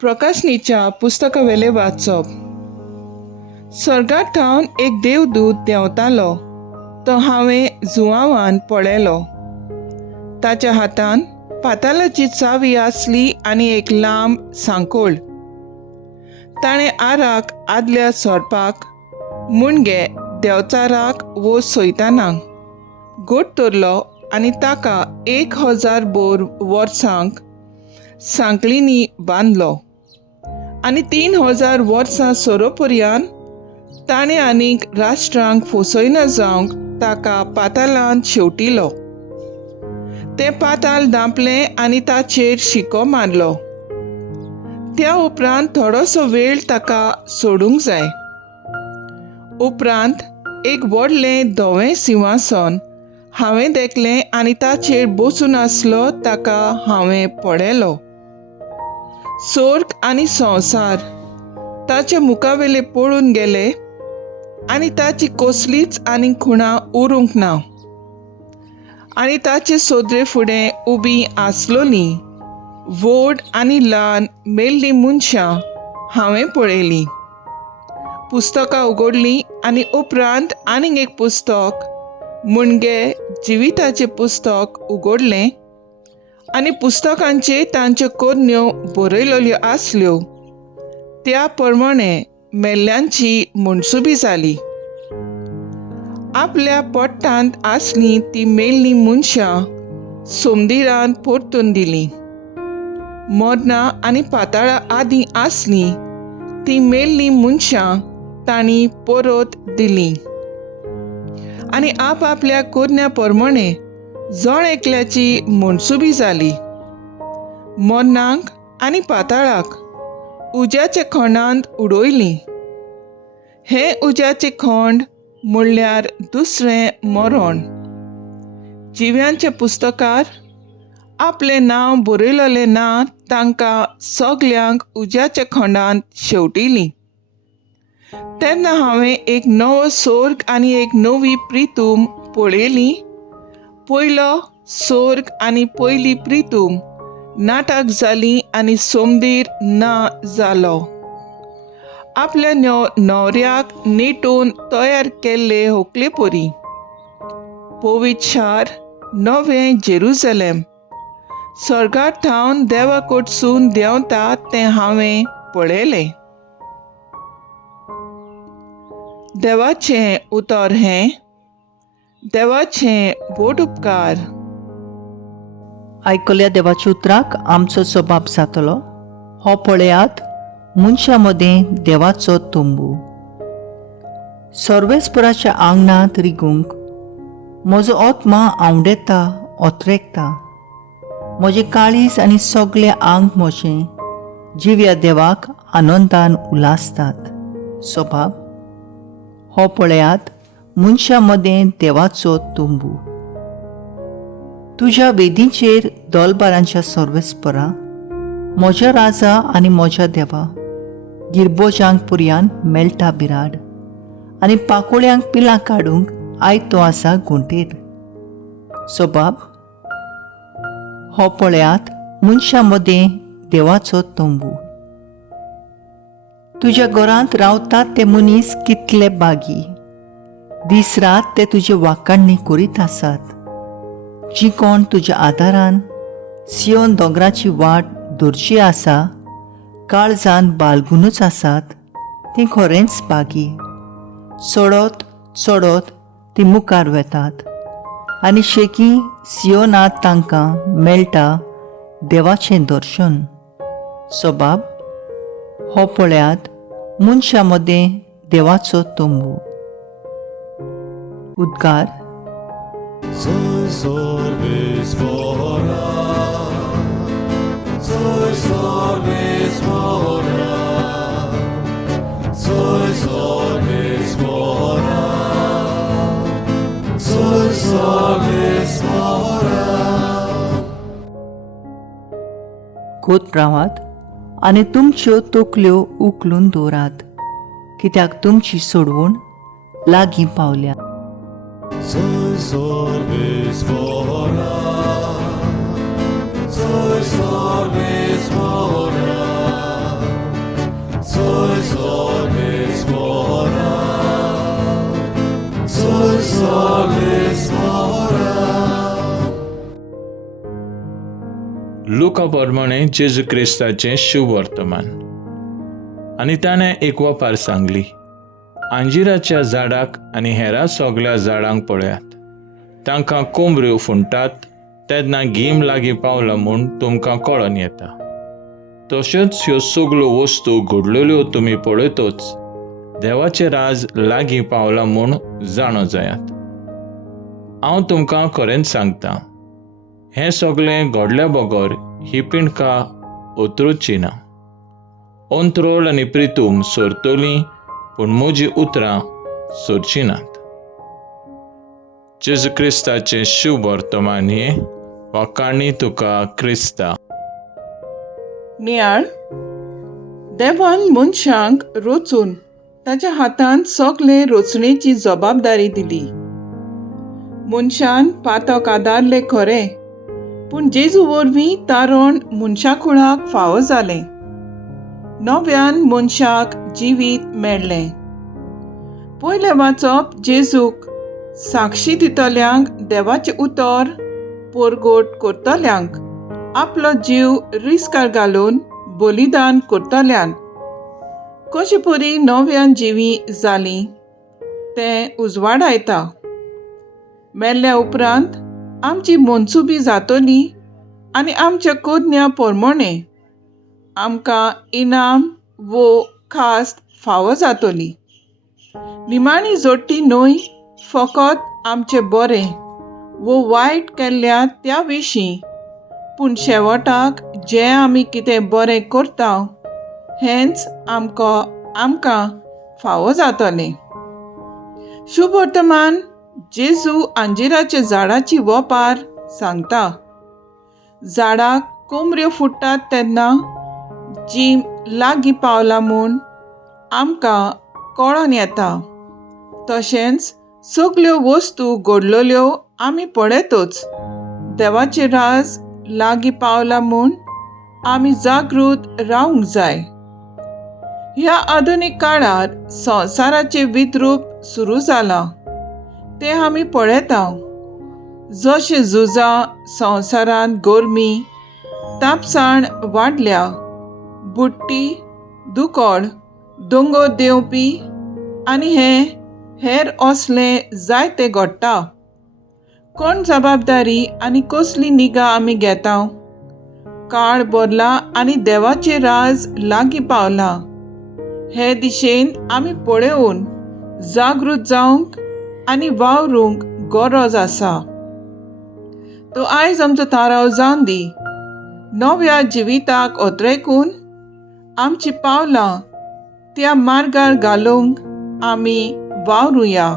प्रकाशनीच्या पुस्तकावेले वाचप. सर्गात ठावन एक देवदूत देंवतालो तो हांवें जुवांवान पळयलो. ताच्या हातान पातालाची चावी आसली आनी एक लांब सांकोळ. ताणें आराक आदल्या सोडपाक मुणगे देंवचाराक वो सैतानाक घोट धरलो आनी ताका 1000 वर्सांक सांकळींनी बांदलो. आनी 3000 वर्सां सोरोपर्यंत ताणें आनीक राष्ट्रांक फसयना जावंक ताका पातालांत शेवटिलो. तें पाताल धांपलें आनी ताचेर शिको मारलो. त्या उपरांत थोडोसो वेळ ताका सोडूंक जाय. उपरांत एक व्हडलें धवें सिंहासन हांवें देखलें आनी ताचेर बसून आसलो ताका हांवें पळयलो. स्वर्ग आनी संवसार ताच्या मुखावेले पळून गेले आनी ताची कसलीच आनीक खुणां उरूंक ना. आनी ताचे सोदरे फुडें उबीं आसलोलीं व्हड आनी ल्हान मेल्लीं मनशां हांवें पळयलीं. पुस्तकां उगडलीं आनी उपरांत आनीक एक पुस्तक मुणगे जिविताचें पुस्तक उगडलें आनी पुस्तकांचेर तांच्यो कन्यो बरयलेल्यो आसल्यो त्या प्रमाणें मेल्ल्यांची म्हणसुबी जाली. आपल्या पोट्टांत आसलीं तीं मेल्लीं मनशां सोमदिरान परतून दिलीं. मरना आनी पाताळा आदीं आसलीं तीं मेल्लीं मनशां तांणी परत दिलीं. आनी आपल्या करण्या प्रमाणें जण एकल्याची म्हणसुबी जाली. मरणाक आनी पाताळाक उज्याचे खंडांत उडयलीं. हे उज्याचे खंड म्हणल्यार दुसरें मरण. जिव्यांच्या पुस्तकार आपलें नांव बरयलेलें ना तांकां सगल्यांक उज्याच्या खंडांत शेवटिलीं. तेन्ना हांवें एक नवो स्वर्ग आनी एक नवी प्रितूम पळयली. पयलो स्वर्ग आनी पयली प्रितूम नाटाक जालीं आनी सोमदीर ना जालो. आपल्या न्हवऱ्याक नेटून तयार केल्ले व्हंकले परी पवित्र शार नवें जेरुसलेम सर्गात ठावन देवा कडसून देंवता तें हांवें पळयलें. देवाचें उतर हें देवाचें बोट उपकार. आयकल्या देवाच्या उतराक आमचो जबाब जातलो. हो पळयात मनशा मदें देवाचो तंबू. सर्वेस्पराच्या आंगणांत रिगूंक म्हजो आत्मा आवडेता ओत्रेकता. म्हजें काळीज आनी सगळें आंग म्हजें जिव्या देवाक आनंदान उलासतात. स्वभाव हो पळयात मनशा मदें देवाचो तंबू. तुज्या वेदींचेर दलबारांच्या सर्वेस्परा म्हज्या राजा आनी म्हज्या देवा गिरबोजांक पुरयान मेळटा बिराड आनी पाकोळ्यांक पिलां काडूंक आयतो आसा घुंटेर. स्वभाव हो पळयात मनशा मदें देवाचो तंबू. तुज्या घरांत रावतात ते मनीस कितले बागी. दीस रात ते तुजे वाखाणणी करीत आसात. जी कोण तुज्या आदारान सियोन दोंगराची वाट धरची आसा काळजान बाळगूनच आसात तीं खरेंच बागी. चडत चडत तीं मुखार वेतात आनी शेकी सियोनात तांकां मेळटा देवाचें दर्शन. स्वभाव हो पळयात मनशा मदें देवाचो तंबू. उद्गार. Soy sorbes mora, soy sorbes mora, soy sorbes mora, soy sorbes mora. Khot रावात आनी तुमच्यो तकल्यो उखलून दवरात कित्याक तुमची सोडवण लागीं पावल्या. Soy sorbes mora, soy sorbes mora. Sus orbis mora, sus orbis mora. लुका प्रमाणे जेजू क्रिस्ताचें शुभ वर्तमान. आनी ताणें एक वपार सांगली, आंजिराच्या झाडाक आनी हेरा सगळ्या झाडांक पळयात. तांकां कोंबऱ्यो फुंटात तेन्ना गीम लागीं पावला म्हूण तुमकां कळोन येता. तश्योच ह्यो सगळ्यो वस्तू घडलेल्यो तुमी पळयतोच देवाचें राज लागीं पावलां म्हूण जाणो जायात. हांव तुमकां खरेंच सांगतां, हें सगळें घडल्या बगर ही पिणकां ओतरूची ना. अंत्रोल आनी प्रितूम सोरतलीं पूण म्हजीं उतरां सोरचीं नात. जेजू क्रिस्ताचें शुभ वर्तमान हे वाकाणी तुका क्रिस्ता. नियाळ, देवान मनशांक रोचून ताच्या हातांत सगळे रोचणेची जबाबदारी दिली. मनशान पातक आदारले खरें, पूण जेजू वरवीं तारण मनशा कुळाक फावो जालें. नव्यान मनशाक जिवीत मेळ्ळें. पयलें वाचप जेजूक साक्षी दितल्यांक देवाचें उतर परगोट करतल्यांक आपलो जीव रिस्कार घालून बलिदान करतल्यान कशी परी नव्यान जिवी जालीं तें उजवाडायता. मेल्ल्या उपरांत आमची मनसुबी जातली आनी आमच्या कोदन्या प्रमाणें आमकां इनाम वो खास्त फावो जातली. निमाणी जोडटी न्हय, फकत आमचें बरें वो वायट केल्ल्या त्या विशीं, पूण शेवटाक जें आमी कितें बरें करता हेंच आमकां फावो जातलें. शुभ वर्तमान जेजू आंजिराच्या झाडाची वपार सांगता. झाडाक कोंबऱ्यो फुट्टात तेन्ना जीम लागीं पावला म्हूण आमकां कळोन येता. तशेंच सगळ्यो वस्तू घडलेल्यो आमी पळयतोच देवाचें राज लागीं पावला म्हूण आमी जागृत रावूंक जाय. ह्या आधुनीक काळार संवसाराचें विद्रूप सुरू जालां तें आमी पळयता. जशें झुजां संवसारांत गरमी तापसाण वाडल्या, बुडटी, दुकोळ, दोंगर देंवपी आनी हेर असलें जायतें घडटा. कोण जबाबदारी आनी कसली निगा आमी घेता? काळ बदला आनी देवाचें राज लागीं पावला हे दिशेन आमी पळयोवन जागृत जावंक आनी वावरूंक गरज आसा. तो आयज आमचो थाराव जावन दी. नव्या जिविताक ओतरेकून आमची पावलां त्या मार्गार घालूंक आमी वावरुया.